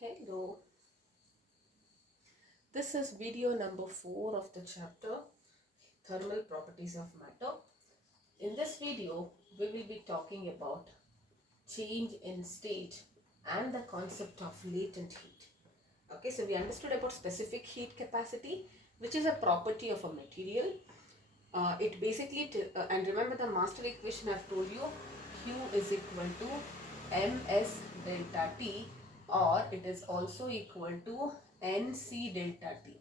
Hello, this is video number 4 of the chapter Thermal Properties of Matter. In this video, we will be talking about change in state and the concept of latent heat. Okay, so we understood about specific heat capacity, which is a property of a material. It basically, and remember the master equation I've told you, Q is equal to ms delta T, or it is also equal to Nc delta T.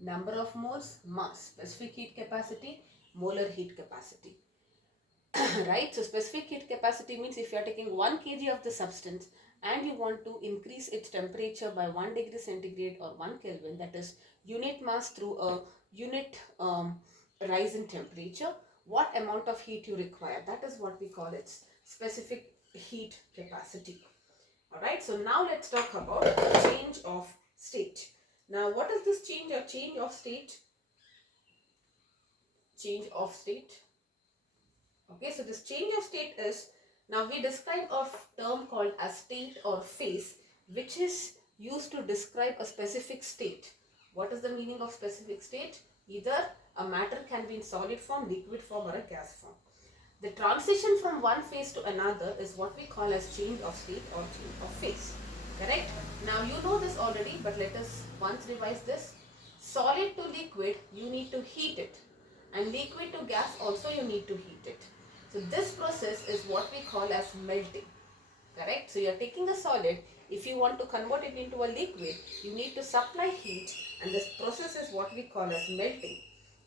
Number of moles, mass, specific heat capacity, molar heat capacity. Right? So specific heat capacity means if you are taking 1 kg of the substance and you want to increase its temperature by 1 degree centigrade or 1 Kelvin, that is unit mass through a unit rise in temperature, what amount of heat you require, that is what we call its specific heat capacity. Alright, so now let's talk about change of state. Now what is this change or change of state? Change of state. Okay, so this change of state is, now we describe a term called as state or phase, which is used to describe a specific state. What is the meaning of specific state? Either a matter can be in solid form, liquid form, or a gas form. The transition from one phase to another is what we call as change of state or change of phase. Correct? Now you know this already, but let us once revise this. Solid to liquid, you need to heat it, and liquid to gas also you need to heat it. So this process is what we call as melting. Correct? So you are taking a solid, if you want to convert it into a liquid, you need to supply heat, and this process is what we call as melting.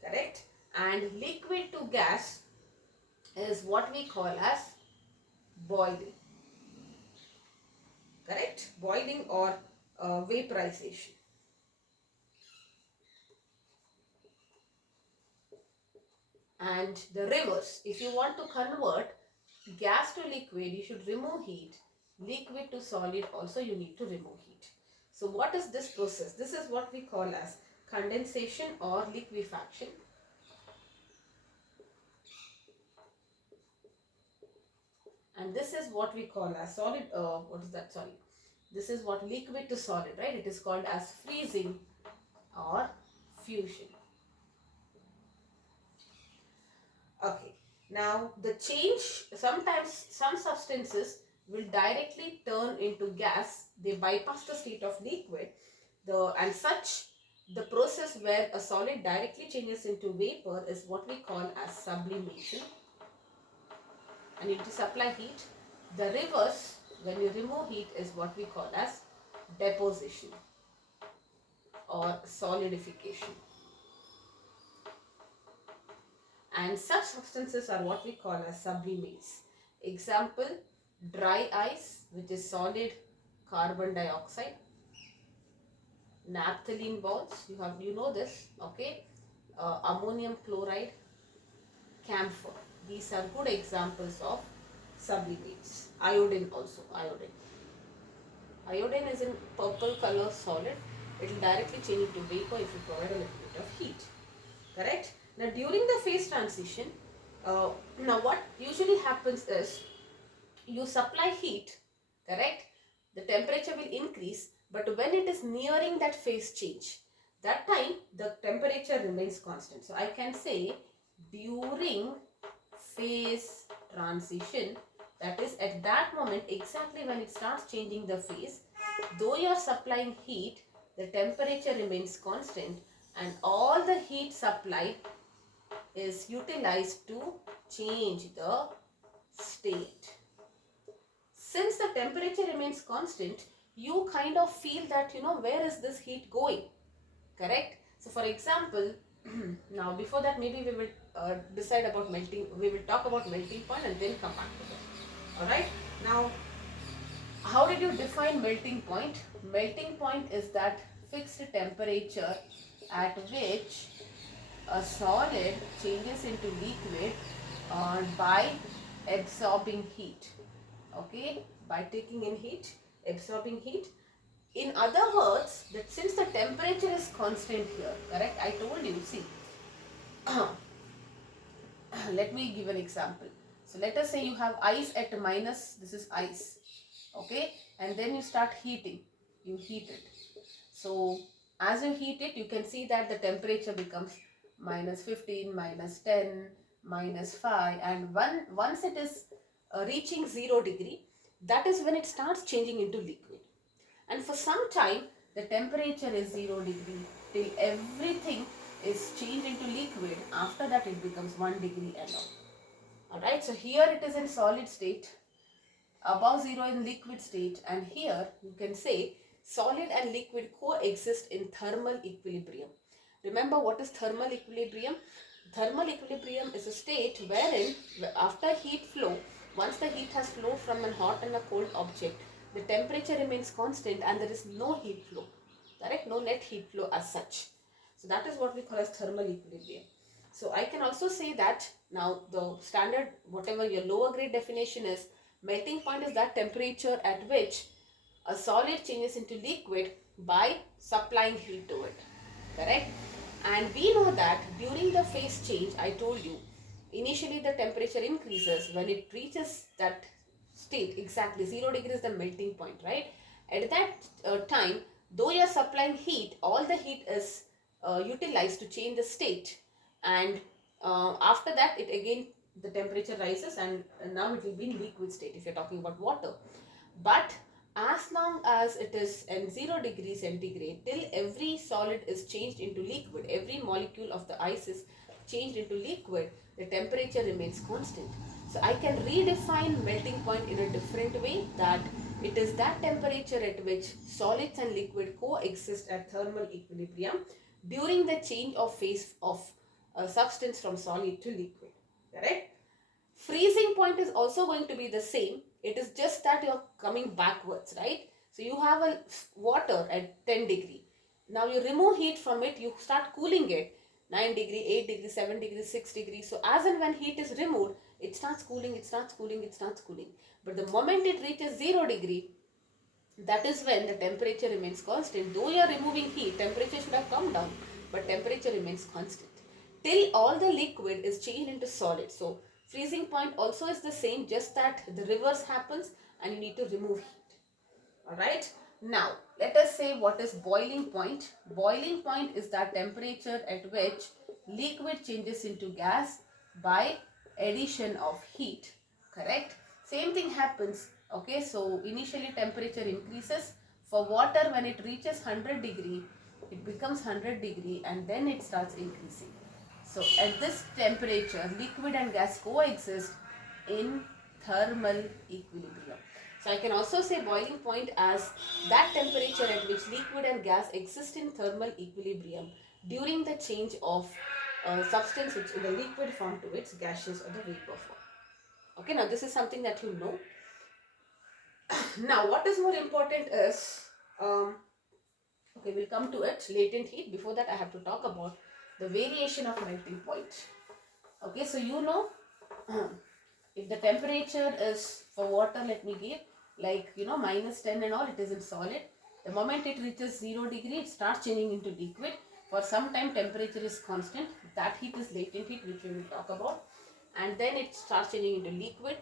Correct? And liquid to gas is what we call as boiling. Correct? Boiling or vaporization. And the reverse, if you want to convert gas to liquid, you should remove heat. Liquid to solid also you need to remove heat. So what is this process? This is what we call as condensation or liquefaction. And this is what we call as solid, this is what liquid to solid, right? It is called as freezing or fusion. Okay, now the change, sometimes some substances will directly turn into gas. They bypass the state of liquid. The process where a solid directly changes into vapor is what we call as sublimation. And it is supply heat. The reverse, when you remove heat, is what we call as deposition or solidification. And such substances are what we call as sublimates. Example, dry ice, which is solid carbon dioxide. Naphthalene balls, you know this, okay. Ammonium chloride, camphor. These are good examples of sublimates. Iodine also, iodine. Iodine is in purple color solid. It will directly change into vapor if you provide a little bit of heat. Correct? Now during the phase transition, now what usually happens is you supply heat, correct? The temperature will increase, but when it is nearing that phase change, that time the temperature remains constant. So I can say during phase transition, that is at that moment exactly when it starts changing the phase, though you are supplying heat, the temperature remains constant, and all the heat supplied is utilized to change the state. Since the temperature remains constant, you kind of feel that, where is this heat going? Correct? So for example, now before that maybe we will decide about melting, we will talk about melting point and then come back to that. Alright? Now, how did you define melting point? Melting point is that fixed temperature at which a solid changes into liquid by absorbing heat. Okay, by taking in heat, absorbing heat. In other words, that since the temperature is constant here, correct? I told you, see, let me give an example. So let us say you have ice at minus, this is ice, okay, and then you start heating. you heat it. So as you heat it, you can see that the temperature becomes -15, -10, -5, and once it is reaching 0 degree, that is when it starts changing into liquid. And for some time, the temperature is 0 degree till everything is changed into liquid. After that, it becomes 1 degree and all. Alright, so here it is in solid state, above 0 in liquid state, and here you can say solid and liquid coexist in thermal equilibrium. Remember what is thermal equilibrium? Thermal equilibrium is a state wherein after heat flow, once the heat has flowed from a hot and a cold object, the temperature remains constant and there is no heat flow. Correct? No net heat flow as such. So that is what we call as thermal equilibrium. So I can also say that now the standard, whatever your lower grade definition is, melting point is that temperature at which a solid changes into liquid by supplying heat to it. Correct? And we know that during the phase change, I told you, initially the temperature increases. When it reaches that state, exactly 0 degree is the melting point, right? At that time, though you are supplying heat, all the heat is utilized to change the state, and after that it again the temperature rises, and now it will be in liquid state if you're talking about water. But as long as it is in 0 degree centigrade, till every solid is changed into liquid, every molecule of the ice is changed into liquid, the temperature remains constant. So I can redefine melting point in a different way, that it is that temperature at which solids and liquid coexist at thermal equilibrium during the change of phase of a substance from solid to liquid. Correct? Freezing point is also going to be the same. It is just that you're coming backwards, right? So you have a water at 10 degree. Now you remove heat from it, you start cooling it. 9 degree, 8 degree, 7 degree, 6 degree. So as and when heat is removed, it starts cooling, it starts cooling, it starts cooling. But the moment it reaches 0 degree, that is when the temperature remains constant. Though you are removing heat, temperature should have come down, but temperature remains constant till all the liquid is changed into solid. So freezing point also is the same, just that the reverse happens and you need to remove heat. Alright, now let us say what is boiling point. Boiling point is that temperature at which liquid changes into gas by addition of heat. Correct? Same thing happens. Okay, so initially temperature increases. For water, when it reaches 100 degree, it becomes 100 degree and then it starts increasing. So at this temperature, liquid and gas coexist in thermal equilibrium. So I can also say boiling point as that temperature at which liquid and gas exist in thermal equilibrium during the change of substance which in the liquid form to its gaseous or the vapor form. Okay, now this is something that you know. Now what is more important is, okay, we'll come to it, latent heat. Before that I have to talk about the variation of melting point. Okay, so you know, if the temperature is for water, let me give, like, you know, -10 and all, it is in solid. The moment it reaches 0 degree, it starts changing into liquid. For some time temperature is constant. That heat is latent heat, which we will talk about. And then it starts changing into liquid.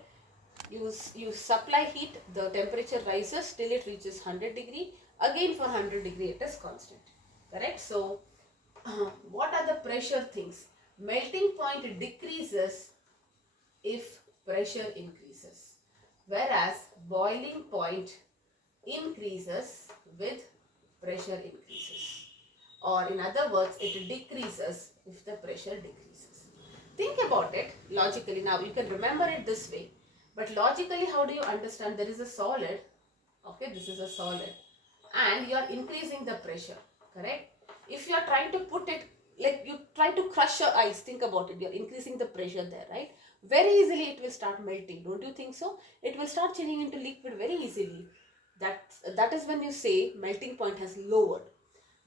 You supply heat, the temperature rises till it reaches 100 degree. Again for 100 degree it is constant. Correct? So what are the pressure things? Melting point decreases if pressure increases, whereas boiling point increases with pressure increases, or in other words, it decreases if the pressure decreases. Think about it logically. Now you can remember it this way, but logically, how do you understand? There is a solid, okay, this is a solid, and you are increasing the pressure, correct? If you are trying to put it, like you try to crush your ice, think about it, you are increasing the pressure there, right? Very easily it will start melting, don't you think so? It will start changing into liquid very easily. That is when you say melting point has lowered.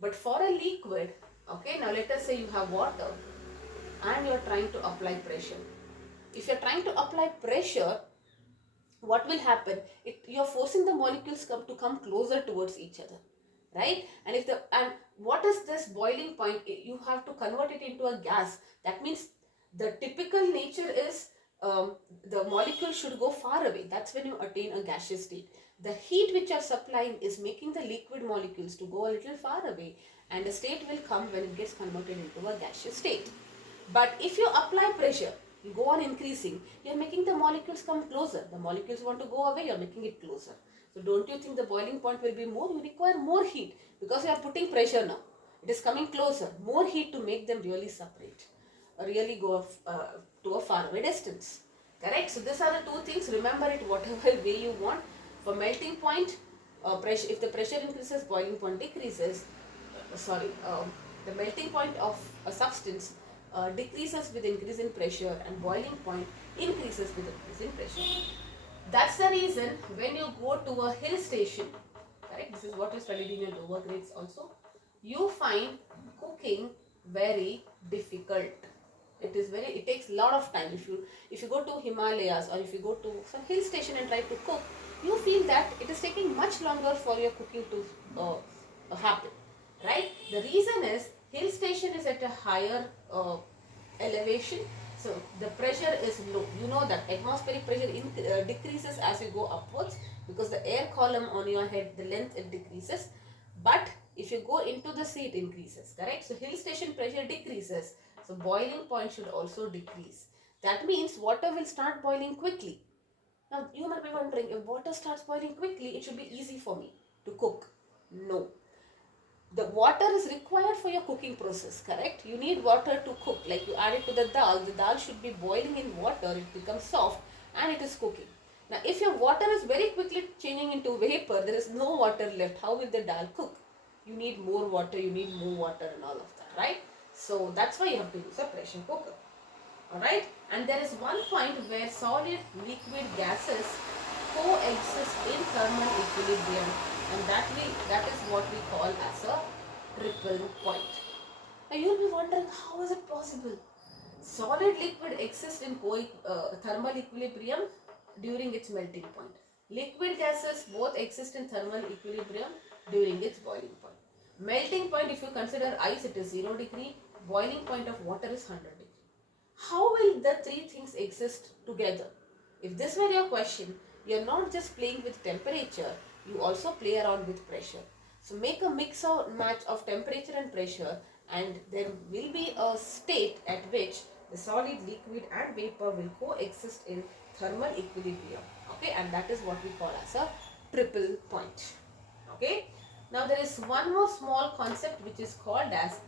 But for a liquid, okay, now let us say you have water and you are trying to apply pressure. If you are trying to apply pressure, what will happen? You are forcing the molecules to come closer towards each other, right? And what is this boiling point? You have to convert it into a gas. That means the typical nature is the molecule should go far away. That's when you attain a gaseous state. The heat which you are supplying is making the liquid molecules to go a little far away, and a state will come when it gets converted into a gaseous state. But if you apply pressure, you go on increasing, you are making the molecules come closer. The molecules want to go away, you are making it closer. So don't you think the boiling point will be more? You require more heat because you are putting pressure now. It is coming closer. More heat to make them really separate, or really go to a faraway distance. Correct? So these are the two things. Remember it whatever way you want. For melting point, pressure, if the pressure increases, boiling point decreases. The melting point of a substance decreases with increase in pressure, and boiling point increases with increase in pressure. That's the reason when you go to a hill station, correct? This is what you studied in your lower grades also. You find cooking very difficult. It takes a lot of time. If you go to Himalayas, or if you go to some hill station and try to cook, you feel that it is taking much longer for your cooking to happen, right? The reason is hill station is at a higher elevation, so the pressure is low. You know that atmospheric pressure decreases as you go upwards, because the air column on your head, the length, it decreases. But if you go into the sea, it increases, correct? So hill station pressure decreases, so boiling point should also decrease. That means water will start boiling quickly. Now you might be wondering, if water starts boiling quickly, it should be easy for me to cook. No. The water is required for your cooking process, correct? You need water to cook. Like you add it to the dal should be boiling in water, it becomes soft and it is cooking. Now if your water is very quickly changing into vapor, there is no water left, how will the dal cook? You need more water, you need more water and all of that, right? So that's why you have to use a pressure cooker. Alright, and there is one point where solid, liquid, gases coexist in thermal equilibrium, and that is what we call as a triple point. Now you will be wondering, how is it possible? Solid liquid exists in thermal equilibrium during its melting point. Liquid gases both exist in thermal equilibrium during its boiling point. Melting point, if you consider ice, it is 0 degree. Boiling point of water is 100 degree. How will the three things exist together? If this were your question, you are not just playing with temperature, you also play around with pressure. So make a mix or match of temperature and pressure, and there will be a state at which the solid, liquid and vapor will coexist in thermal equilibrium. Okay, and that is what we call as a triple point. Okay, now there is one more small concept which is called as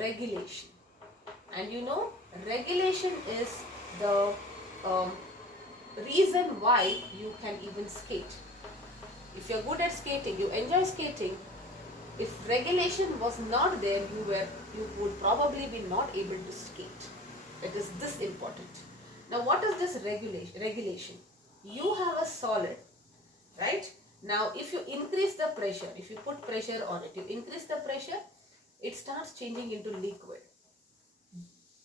regulation. And you know, regulation is the reason why you can even skate. If you're good at skating, you enjoy skating, if regulation was not there, you would probably be not able to skate. It is this important. Now what is this regulation? You have a solid, right? Now if you increase the pressure, if you put pressure on it, you increase the pressure, it starts changing into liquid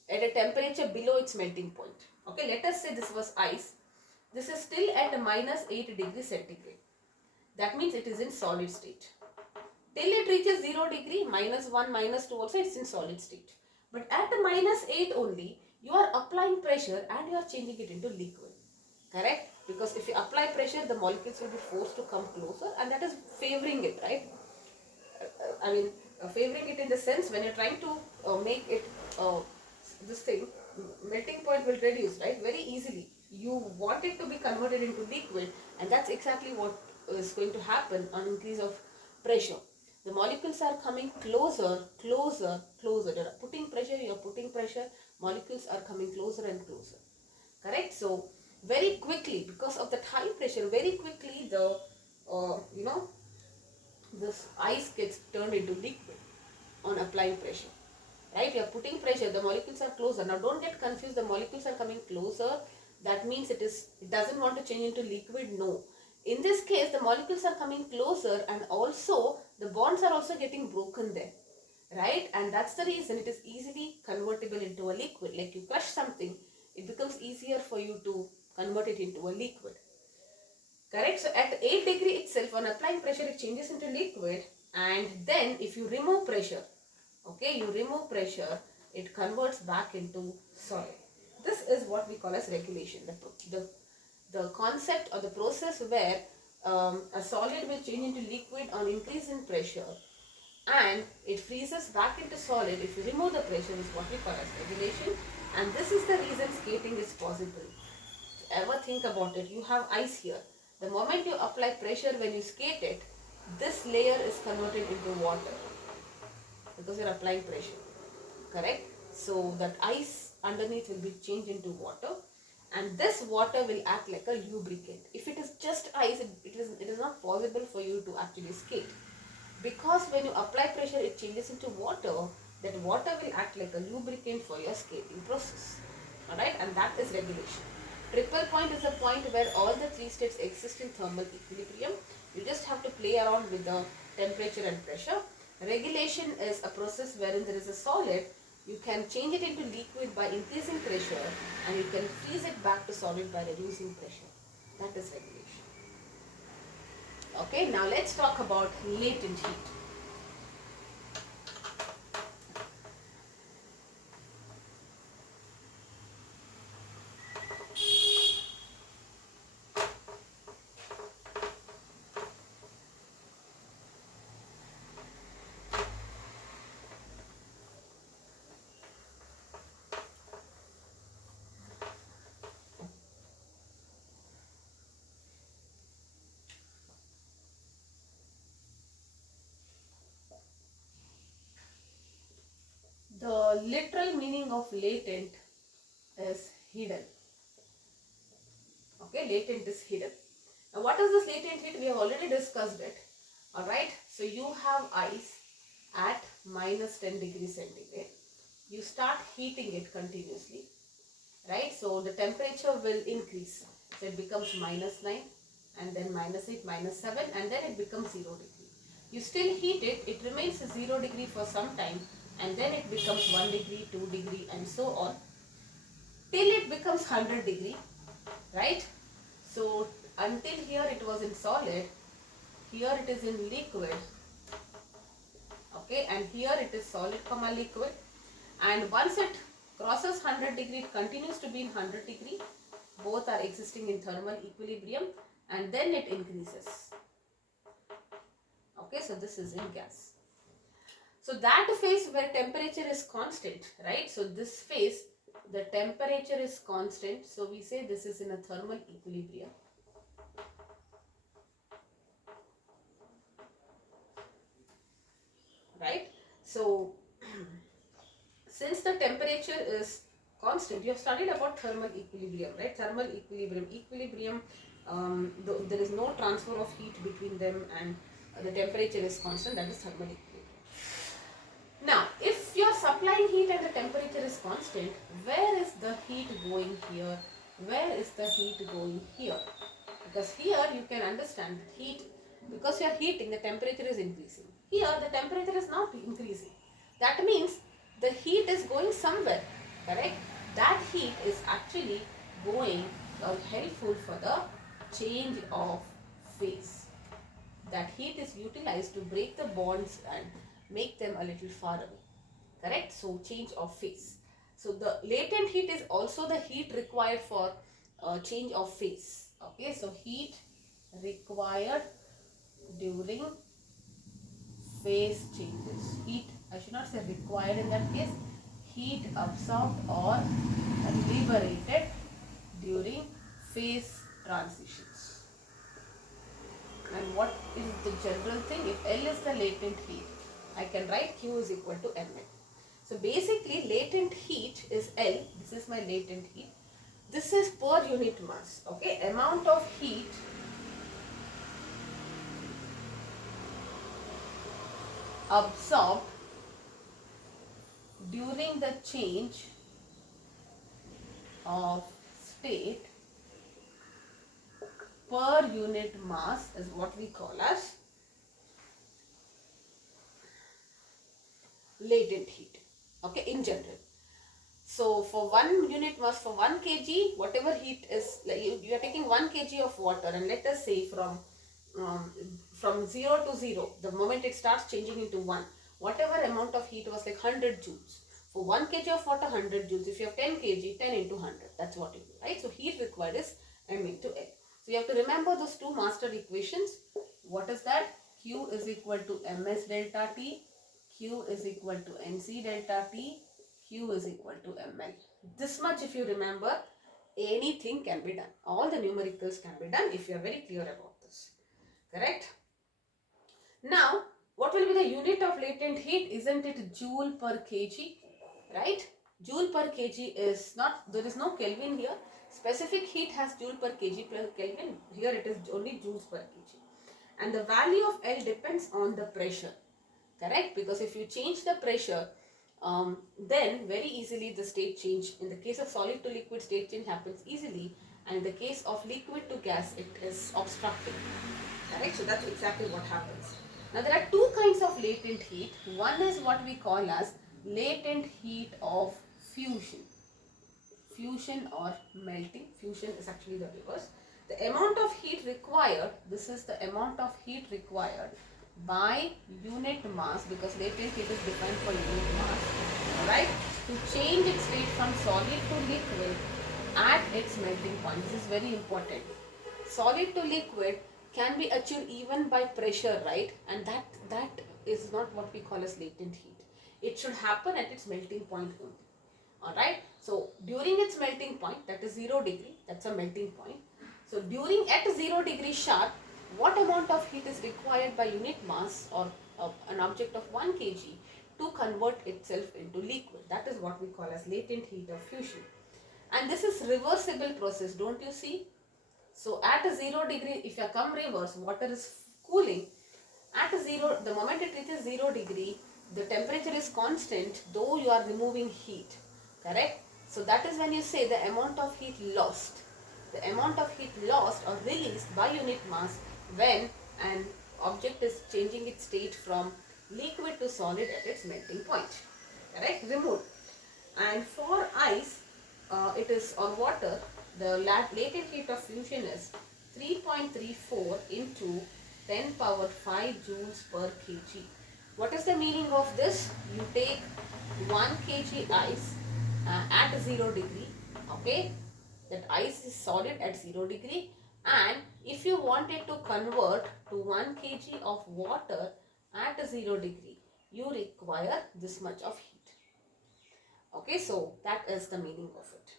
at a temperature below its melting point. Okay, let us say this was ice. This is still at minus 8 degrees centigrade. That means it is in solid state. Till it reaches 0 degree, minus 1, minus 2 also, it's in solid state. But at minus 8 only, you are applying pressure and you are changing it into liquid. Correct? Because if you apply pressure, the molecules will be forced to come closer, and that is favoring it, right? Favoring it in the sense when you're trying to make it this thing, melting point will reduce, right, very easily. You want it to be converted into liquid, and that's exactly what is going to happen on increase of pressure. The molecules are coming closer, closer, closer. You're putting pressure, molecules are coming closer and closer. Correct? So very quickly, because of that high pressure, very quickly the this ice gets turned into liquid on applying pressure. Right? You are putting pressure, the molecules are closer. Now don't get confused, the molecules are coming closer. That means it doesn't want to change into liquid. No. In this case, the molecules are coming closer, and also the bonds are also getting broken there. Right? And that's the reason it is easily convertible into a liquid. Like you crush something, it becomes easier for you to convert it into a liquid. Correct? So at 8 degree itself, on applying pressure, it changes into liquid. And then if you remove pressure, okay, you remove pressure, it converts back into solid. This is what we call as regulation. The concept or the process where a solid will change into liquid on increase in pressure, and it freezes back into solid if you remove the pressure, is what we call as regulation. And this is the reason skating is possible. Ever think about it? You have ice here. The moment you apply pressure when you skate it, this layer is converted into water because you're applying pressure, correct? So that ice underneath will be changed into water, and this water will act like a lubricant. If it is just ice, it is not possible for you to actually skate, because when you apply pressure it changes into water. That water will act like a lubricant for your skating process. Alright, and that is regulation. Triple point is a point where all the three states exist in thermal equilibrium. You just have to play around with the temperature and pressure. Regulation is a process wherein there is a solid. You can change it into liquid by increasing pressure, and you can freeze it back to solid by reducing pressure. That is regulation. Okay, now let's talk about latent heat. The literal meaning of latent is hidden. Okay, latent is hidden. Now what is this latent heat? We have already discussed it. Alright, so you have ice at minus 10 degrees centigrade. You start heating it continuously. Right, so the temperature will increase. So it becomes minus 9, and then minus 8, minus 7, and then it becomes 0 degree. You still heat it, it remains 0 degree for some time, and then it becomes 1 degree, 2 degree, and so on, till it becomes 100 degree, right? So until here it was in solid, here it is in liquid, okay, and here it is solid comma liquid, and once it crosses 100 degree, it continues to be in 100 degree. Both are existing in thermal equilibrium, and then it increases. Okay, so this is in gas. So that phase where temperature is constant, right? So this phase, the temperature is constant. So we say this is in a thermal equilibrium. Right? So since the temperature is constant, you have studied about thermal equilibrium, right? Thermal equilibrium, there is no transfer of heat between them, and the temperature is constant. That is thermal equilibrium. Now, if you are supplying heat and the temperature is constant, where is the heat going here? Where is the heat going here? Because here you can understand that heat, because you are heating, the temperature is increasing. Here the temperature is not increasing. That means the heat is going somewhere, correct? That heat is actually going helpful for the change of phase. That heat is utilized to break the bonds and make them a little far away, correct? So change of phase. So the latent heat is also the heat required for change of phase. Okay, so heat required during phase changes. Heat, I should not say required in that case, heat absorbed or liberated during phase transitions. And what is the general thing? If L is the latent heat, I can write Q is equal to Ml. So basically latent heat is L. This is my latent heat. This is per unit mass. Okay, amount of heat absorbed during the change of state per unit mass is what we call as latent heat, okay, in general. So for 1 unit mass, for 1 kg, whatever heat is, like you are taking 1 kg of water, and let us say from 0 to 0, the moment it starts changing into 1, whatever amount of heat was like 100 joules. For 1 kg of water, 100 joules. If you have 10 kg, 10 into 100, that's what you do, right? So heat required is M into L. So you have to remember those two master equations. What is that? Q is equal to ms delta T, Q is equal to nc delta T, Q is equal to ml. This much if you remember, anything can be done. All the numericals can be done if you are very clear about this. Correct? Now, what will be the unit of latent heat? Isn't it joule per kg? Right? Joule per kg is not, there is no Kelvin here. Specific heat has joule per kg per Kelvin. Here it is only joules per kg. And the value of L depends on the pressure. Correct? Because if you change the pressure, then very easily the state change. In the case of solid to liquid, state change happens easily. And in the case of liquid to gas, it is obstructing. Correct? So that's exactly what happens. Now there are two kinds of latent heat. One is what we call as latent heat of fusion. Fusion or melting. Fusion is actually the reverse. The amount of heat required, this is the amount of heat required by unit mass, because latent heat is defined for unit mass, alright, to change its state from solid to liquid at its melting point. This is very important. Solid to liquid can be achieved even by pressure, right? And that is not what we call as latent heat. It should happen at its melting point only. Alright, so during its melting point, that is 0 degree, that's a melting point. So during at 0 degree sharp, what amount of heat is required by unit mass or an object of 1 kg to convert itself into liquid? That is what we call as latent heat of fusion. And this is reversible process, don't you see? So at a 0 degree, if you come reverse, water is cooling. At a 0, the moment it reaches 0 degree, the temperature is constant, though you are removing heat. Correct? So that is when you say the amount of heat lost. The amount of heat lost or released by unit mass when an object is changing its state from liquid to solid at its melting point. Correct? Removed. And for ice, it is, or water, the latent heat of fusion is 3.34 into 10 power 5 joules per kg. What is the meaning of this? You take 1 kg ice at 0 degree, okay? That ice is solid at 0 degree, and if you wanted to convert to 1 kg of water at 0 degree, you require this much of heat. Okay, so that is the meaning of it.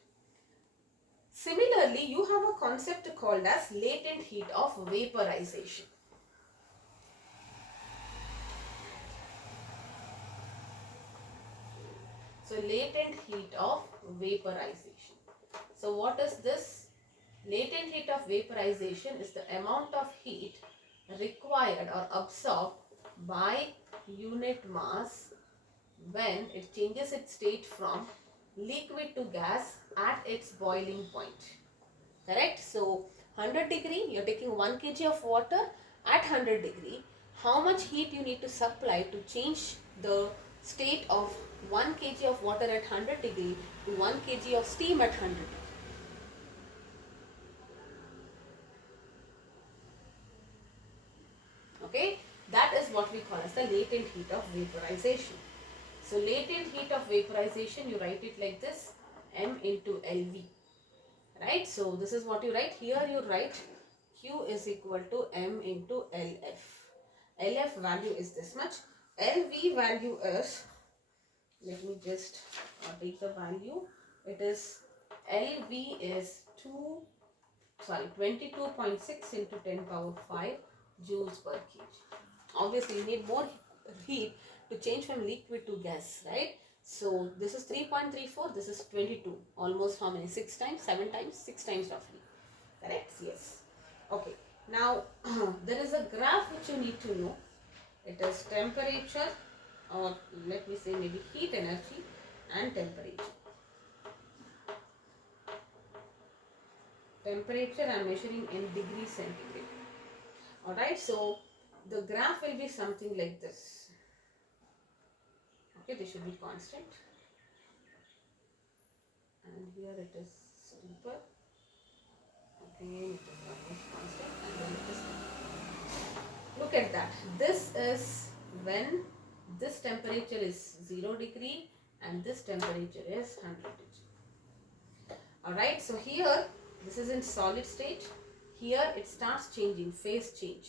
Similarly, you have a concept called as latent heat of vaporization. So latent heat of vaporization. So what is this? Latent heat of vaporization is the amount of heat required or absorbed by unit mass when it changes its state from liquid to gas at its boiling point. Correct? So 100 degree, you are taking 1 kg of water at 100 degree. How much heat you need to supply to change the state of 1 kg of water at 100 degree to 1 kg of steam at 100 degree? Okay, that is what we call as the latent heat of vaporization. So latent heat of vaporization, you write it like this, m into LV. Right, so this is what you write. Here you write Q is equal to m into LF. LF value is this much. LV value is, let me just take the value. It is, LV is 22.6 into 10 power 5 joules per kg. Obviously you need more heat to change from liquid to gas, right? So this is 3.34, this is 22. Almost how many? 6 times, 7 times, 6 times roughly. Correct? Yes. Okay. Now there is a graph which you need to know. It is temperature, or let me say maybe heat energy and temperature. Temperature I am measuring in degrees centigrade. Alright, so the graph will be something like this. Okay, this should be constant. And here it is steeper. Again, it is almost constant, and then it is steeper. Look at that. This is when this temperature is 0 degree and this temperature is 100 degree. Alright, so here this is in solid state. Here it starts changing, phase change.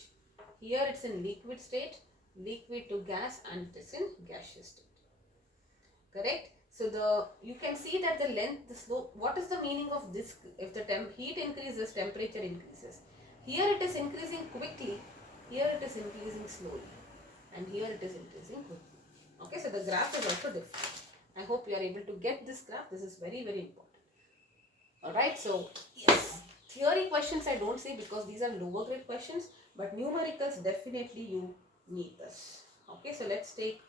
Here it's in liquid state, liquid to gas, and it is in gaseous state. Correct? So you can see that the length, the slope, what is the meaning of this? If the heat increases, temperature increases. Here it is increasing quickly, here it is increasing slowly, and here it is increasing quickly. Okay, so the graph is also different. I hope you are able to get this graph. This is very, very important. Alright, so yes, theory questions I don't say because these are lower grade questions, but numericals definitely you need this. Okay, so let's take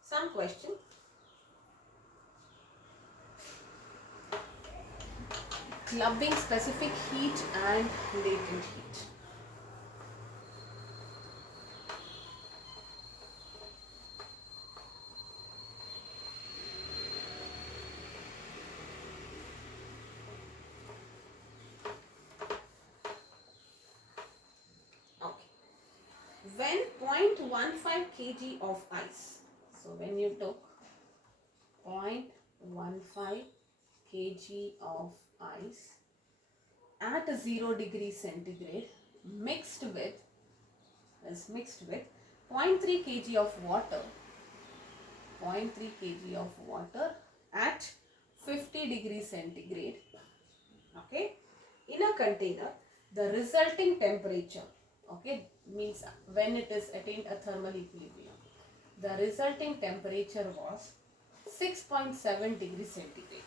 some question. Clubbing specific heat and latent heat. When 0.15 kg of ice, so when you took 0.15 kg of ice at 0 degree centigrade mixed with 0.3 kg of water, 0.3 kg of water at 50 degree centigrade, okay, in a container, the resulting temperature, okay, means when it is attained a thermal equilibrium, the resulting temperature was 6.7 degrees centigrade.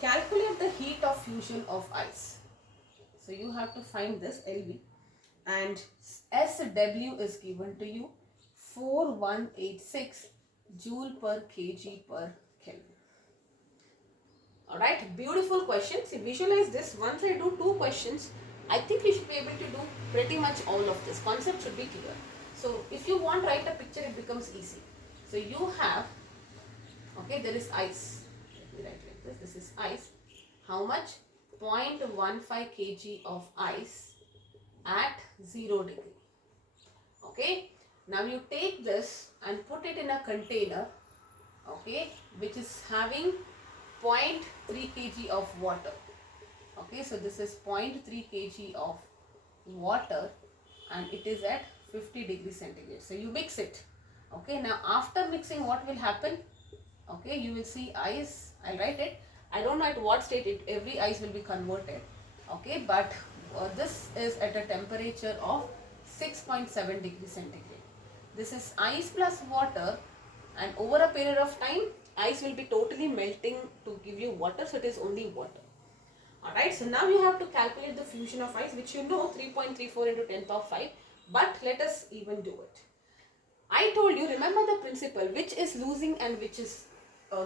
Calculate the heat of fusion of ice. So you have to find this LV, and SW is given to you 4186 joule per kg per Kelvin. Alright, beautiful question. See, visualize this. Once I do two questions, I think you should be able to do pretty much all of this. Concept should be clear. So if you want to write a picture, it becomes easy. So you have, okay, there is ice. Let me write like this. This is ice. How much? 0.15 kg of ice at 0 degree. Okay. Now you take this and put it in a container, okay, which is having 0.3 kg of water. Okay, so this is 0.3 kg of water and it is at 50 degrees centigrade. So you mix it. Okay, now after mixing, what will happen? Okay, you will see ice. I'll write it. I don't know at what state every ice will be converted. Okay, but this is at a temperature of 6.7 degrees centigrade. This is ice plus water, and over a period of time, ice will be totally melting to give you water, so it is only water. Alright, so now you have to calculate the fusion of ice, which you know 3.34 into 10 power 5, but let us even do it. I told you, remember the principle, which is losing and which is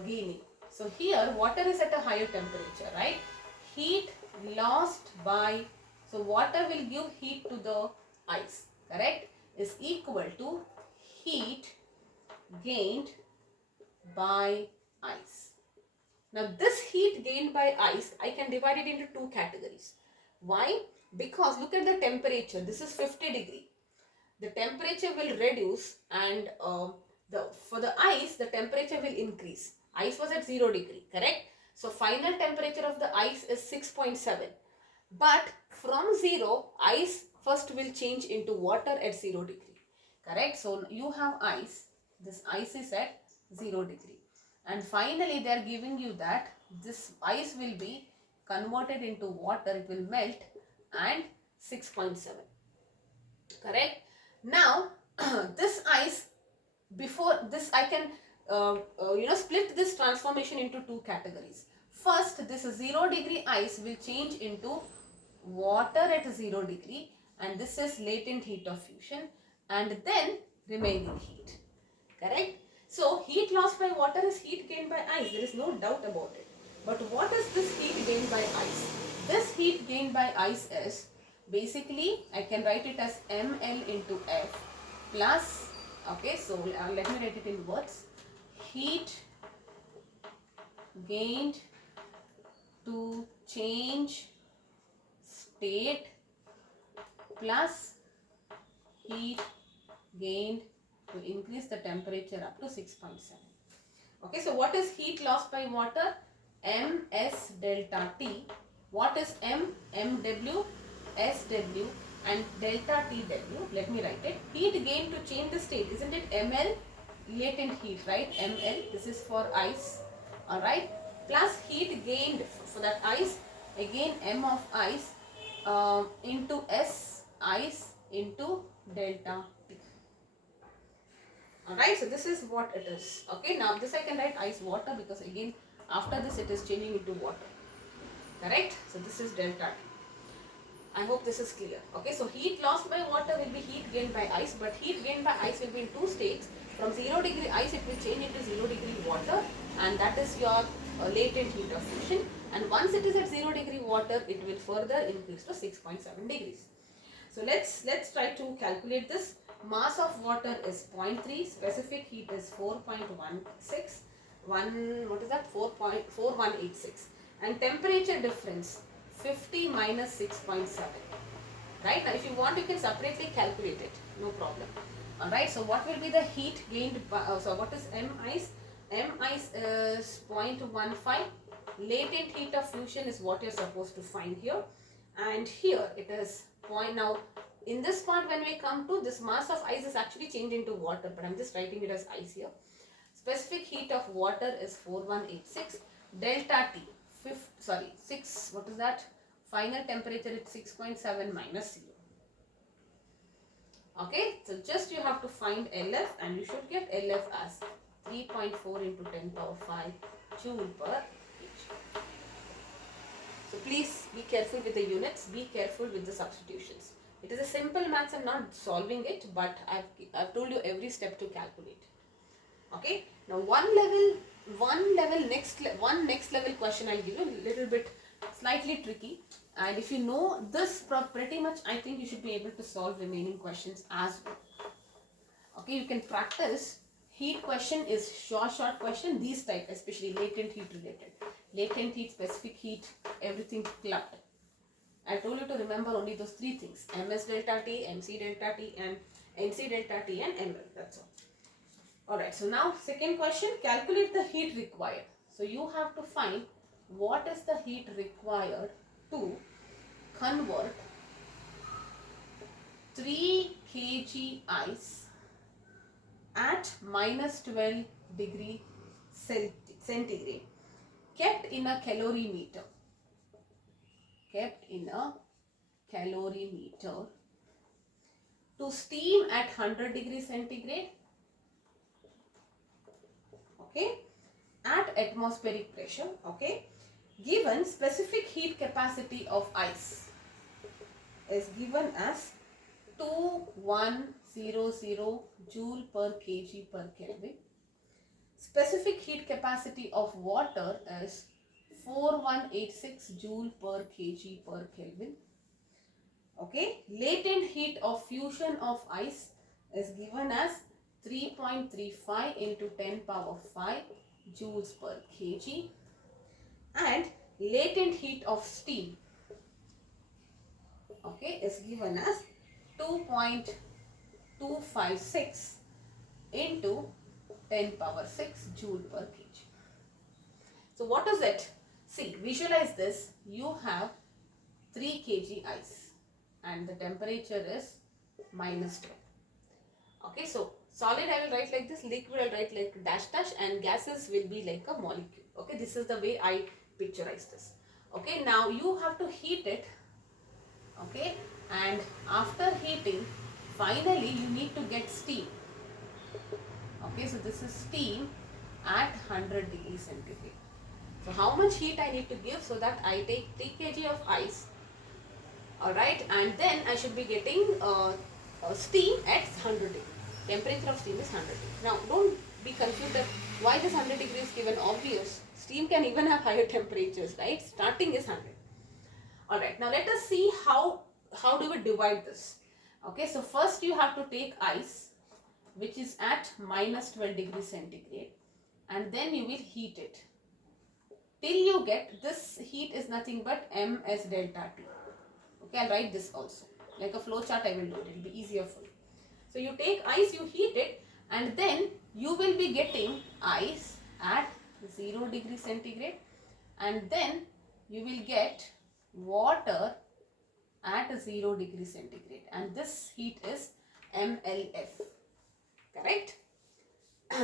gaining. So here water is at a higher temperature, right? Heat lost by, so water will give heat to the ice, correct? Is equal to heat gained by ice. Now this heat gained by ice, I can divide it into two categories. Why? Because look at the temperature. This is 50 degree. The temperature will reduce, and for the ice, the temperature will increase. Ice was at 0 degree, correct? So final temperature of the ice is 6.7. But from 0, ice first will change into water at 0 degree, correct? So you have ice. This ice is at 0 degree. And finally, they are giving you that this ice will be converted into water. It will melt and 6.7. Correct? Now, this ice, before this, I can split this transformation into two categories. First, this 0 degree ice will change into water at 0 degree, and this is latent heat of fusion, and then remaining heat. Correct? So, heat lost by water is heat gained by ice. There is no doubt about it. But what is this heat gained by ice? This heat gained by ice is, basically, I can write it as ml into F plus, okay, so let me write it in words. Heat gained to change state plus heat gained to increase the temperature up to 6.7. Okay, so what is heat lost by water? Ms delta T. What is M? Mw? SW and delta TW. Let me write it. Heat gain to change the state, isn't it? ML, latent heat, right? ML, this is for ice, alright, plus heat gained for that ice, again M of ice into S ice into delta T. Alright, so this is what it is. Okay, now this I can write ice water because again after this it is changing into water. Correct? So this is delta T. I hope this is clear. Okay, so heat lost by water will be heat gained by ice, but heat gained by ice will be in two states. From 0 degree ice it will change into 0 degree water, and that is your latent heat of fusion. And once it is at 0 degree water, it will further increase to 6.7 degrees. So let's try to calculate this. Mass of water is 0.3, specific heat is 4.16, what is that? 4.4186, and temperature difference 50 minus 6.7. Right, now if you want you can separately calculate it, no problem. Alright, so what will be the heat gained by, so what is M ice? M ice is 0.15. Latent heat of fusion is what you're supposed to find here, and here it is point. Now in this part when we come to this, mass of ice is actually changed into water, but I'm just writing it as ice here. Specific heat of water is 4186. Delta T 6, what is that? Final temperature is 6.7 minus 0. Okay, so just you have to find LF, and you should get LF as 3.4 into 10 power 5 joule per kg. So please be careful with the units, be careful with the substitutions. It is a simple maths, I'm not solving it, but I've told you every step to calculate. Okay, now one next level question I'll give you, a little bit slightly tricky, and if you know this pretty much, I think you should be able to solve remaining questions as well. Okay, you can practice. Heat question is short question, these type, especially latent heat related. Latent heat, specific heat, everything clubbed. I told you to remember only those three things: MS delta T, MC delta T, and NC delta T, and ML. That's all. Alright, so now second question, calculate the heat required. So you have to find what is the heat required to convert 3 kg ice at minus 12 degree centigrade kept in a calorimeter. To steam at 100 degrees centigrade, okay, at atmospheric pressure, okay, given specific heat capacity of ice is given as 2100 joule per kg per Kelvin. Specific heat capacity of water is 4186 joule per kg per Kelvin. Okay, latent heat of fusion of ice is given as 3.35 into 10 power 5 joules per kg, and latent heat of steam, okay, is given as 2.256 into 10 power 6 joule per kg. So what is it? See, visualize this. You have 3 kg ice and the temperature is minus 12. Okay, so solid I will write like this, liquid I will write like dash dash, and gases will be like a molecule. Okay, this is the way I picturize this. Okay, now you have to heat it. Okay, and after heating, finally you need to get steam. Okay, so this is steam at 100 degrees centigrade. So how much heat I need to give so that I take 3 kg of ice, alright, and then I should be getting steam at 100 degrees. Temperature of steam is 100 degrees. Now don't be confused that why this 100 degrees is given. Obvious, steam can even have higher temperatures, right? Starting is 100. Alright, now let us see how do we divide this. Okay, so first you have to take ice which is at minus 12 degrees centigrade, and then you will heat it till you get, this heat is nothing but Ms delta T. Okay, I'll write this also. Like a flow chart I will do it, it will be easier for you. So you take ice, you heat it, and then you will be getting ice at 0 degrees centigrade, and then you will get water at 0 degree centigrade, and this heat is MLF. Correct?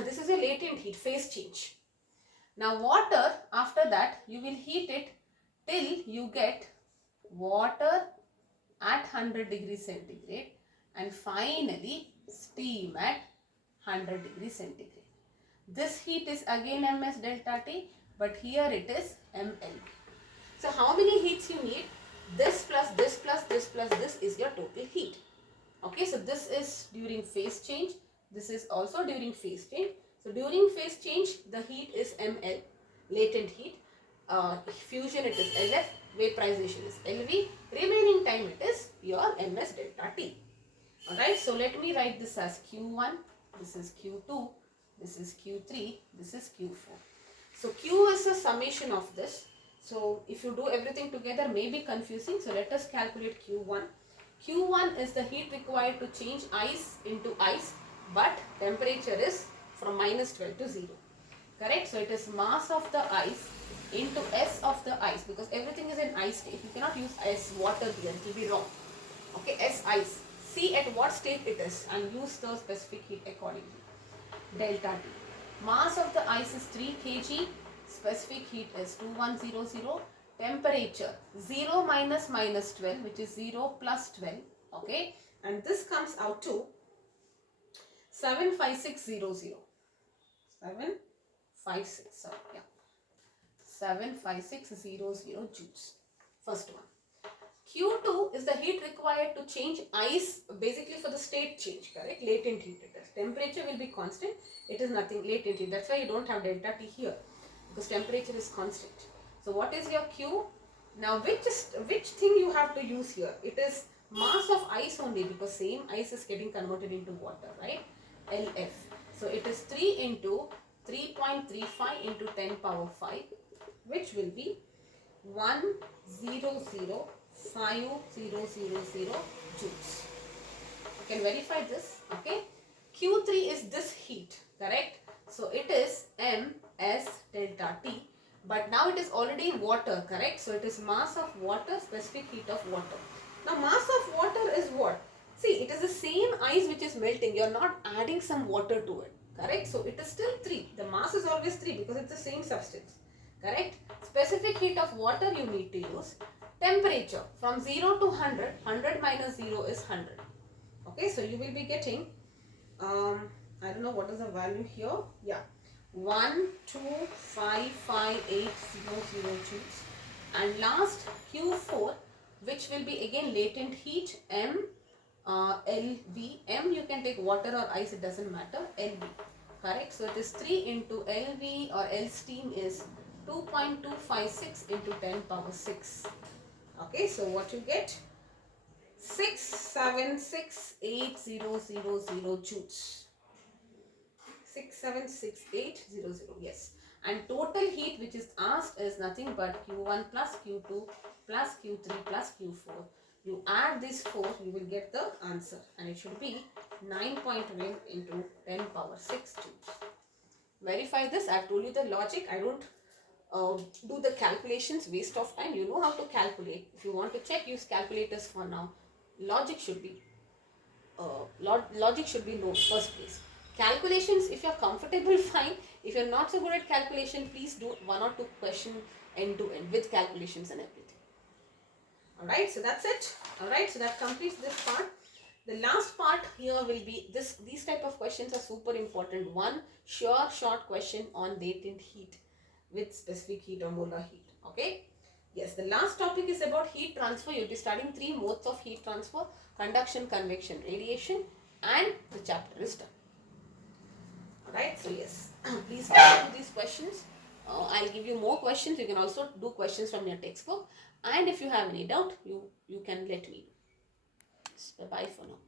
This is a latent heat, phase change. Now water, after that you will heat it till you get water at 100 degrees centigrade and finally steam at 100 degrees centigrade. This heat is again ms delta T, but here it is ml. So how many heats you need? This plus this plus this plus this is your total heat. Okay, so this is during phase change. This is also during phase change. So during phase change, the heat is ml, latent heat. Fusion it is LF, vaporization is LV. Remaining time it is your ms delta T. Alright, so let me write this as Q1, this is Q2, this is Q3, this is Q4. So Q is a summation of this. So if you do everything together may be confusing. So let us calculate Q1. Q1 is the heat required to change ice into ice, but temperature is from -12 to 0. Correct? So it is mass of the ice into S of the ice, because everything is in ice state. You cannot use S water here, it will be wrong. Okay, S ice. See at what state it is and use the specific heat accordingly. Delta T. Mass of the ice is 3 kg. Specific heat is 2100. Temperature 0 minus minus 12, which is 0 plus 12. Okay, and this comes out to 75600. 756. Sorry, yeah. 75600 joules. First one. Q2 is the heat required to change ice, basically for the state change, correct? Latent heat it is. Temperature will be constant. It is nothing latent heat. That's why you don't have delta T here, because temperature is constant. So what is your Q? Now which thing you have to use here? It is mass of ice only, because same ice is getting converted into water, right? LF. So it is 3 into 3.35 into 10 power 5, which will be 1005000 joules. You can verify this. Okay. Q3 is this heat, correct? So it is ms delta T, but now it is already in water, correct? So it is mass of water, specific heat of water. Now mass of water is what? See, it is the same ice which is melting. You are not adding some water to it, correct? So it is still 3. The mass is always 3 because it's the same substance, correct? Specific heat of water you need to use. Temperature from 0 to 100. 100 minus 0 is 100. Okay, so you will be getting, I don't know what is the value here. Yeah, 1255800 joules. And last Q4, which will be again latent heat, LV. M you can take water or ice, it doesn't matter. LV, correct? So it is 3 into LV or L steam is 2.256 into 10 power 6. Okay, so what you get? 6768000 joules. 6768000, yes. And total heat which is asked is nothing but Q1 plus Q2 plus Q3 plus Q4. You add these 4, you will get the answer, and it should be 9.1 into 10 power 6 joules. Verify this. I have told you the logic. I don't do the calculations, waste of time. You know how to calculate. If you want to check, use calculators for now. Logic should be known first place. Calculations, if you are comfortable, fine. If you are not so good at calculation, please do 1 or 2 questions end to end with calculations and everything. Alright, so that's it. Alright, so that completes this part. The last part here will be this. These type of questions are super important. One sure short question on latent heat with specific heat or molar heat. Okay. Yes, the last topic is about heat transfer. You'll be studying 3 modes of heat transfer: conduction, convection, radiation, and the chapter is done. Alright, so yes, please do these questions. I'll give you more questions. You can also do questions from your textbook. And if you have any doubt, you can let me know. Bye-bye for now.